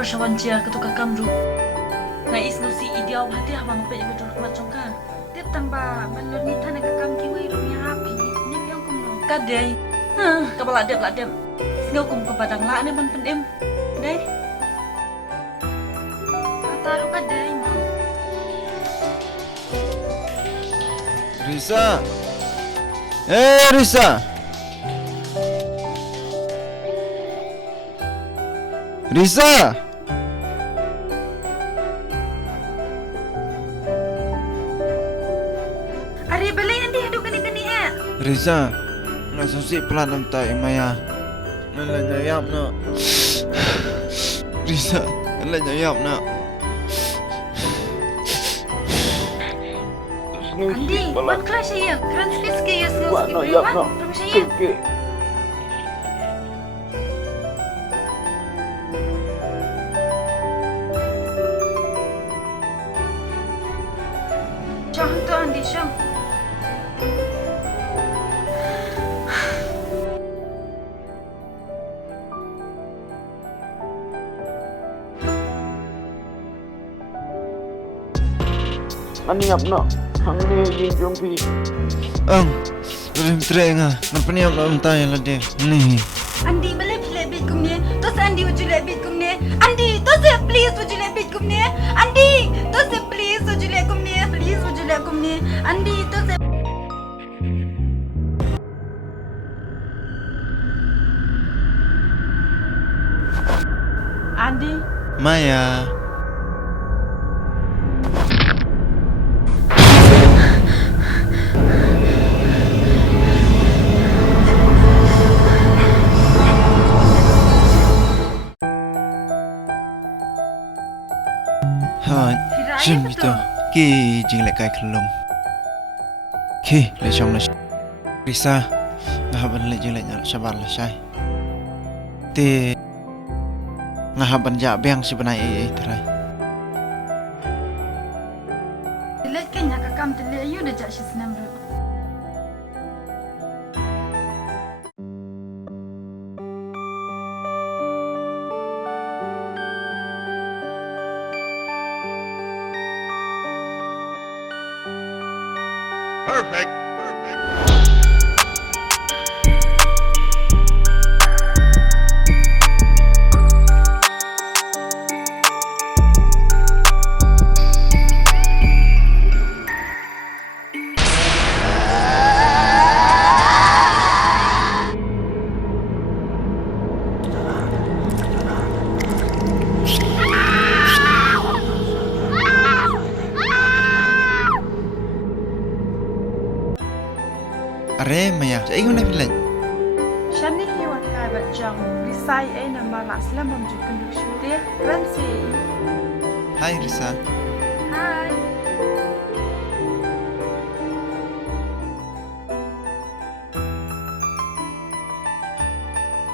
bor shawan chia ketu kakam ru na is no si ideal hati abang pe ke dur mat chongka Tip tamba balon ni thana ka kam ki wai ru mi happy ni pyong kum no ka dei ka bala dem ngau kum ka padang la ne ban pendem dei kata ru ka dai ma Risa. Risa. Risa. Ari balai andi hadu kani Risa. Nak susi pelan nam tai maya. Nak nyayap nak. Risa, nak nyayap nak. Andi wan clash ya kan space ke yes no Nak yap nak. Okey. Chang to andi shang Ani apna hangne yin jongpi Rim trenga. Nak peniap nak mentai lah dia. Ni. Andi balai play bit kum ne to Andi would you let bit kum ne Andi to say please would you let bit kum ne Andi to say please would you let kum ne please would you let kum ne Andi to say Andi Maya. Jim itu. Ki jing lek kai kelum. Ki le chong la. Risa. Ngahaban le jing lek nyal sabar la sai. Ti ngahaban ja beng si benai terai. let kenya ka kam te le yu de ja shis nam ru Perfect. Are Maya. Saya ingin nak bilang. ฉันนี่ฮิวันกายบัดจังรีไซเอนะมาละสลัมบำจุกันดูชูเดียรันซี Hai Risa.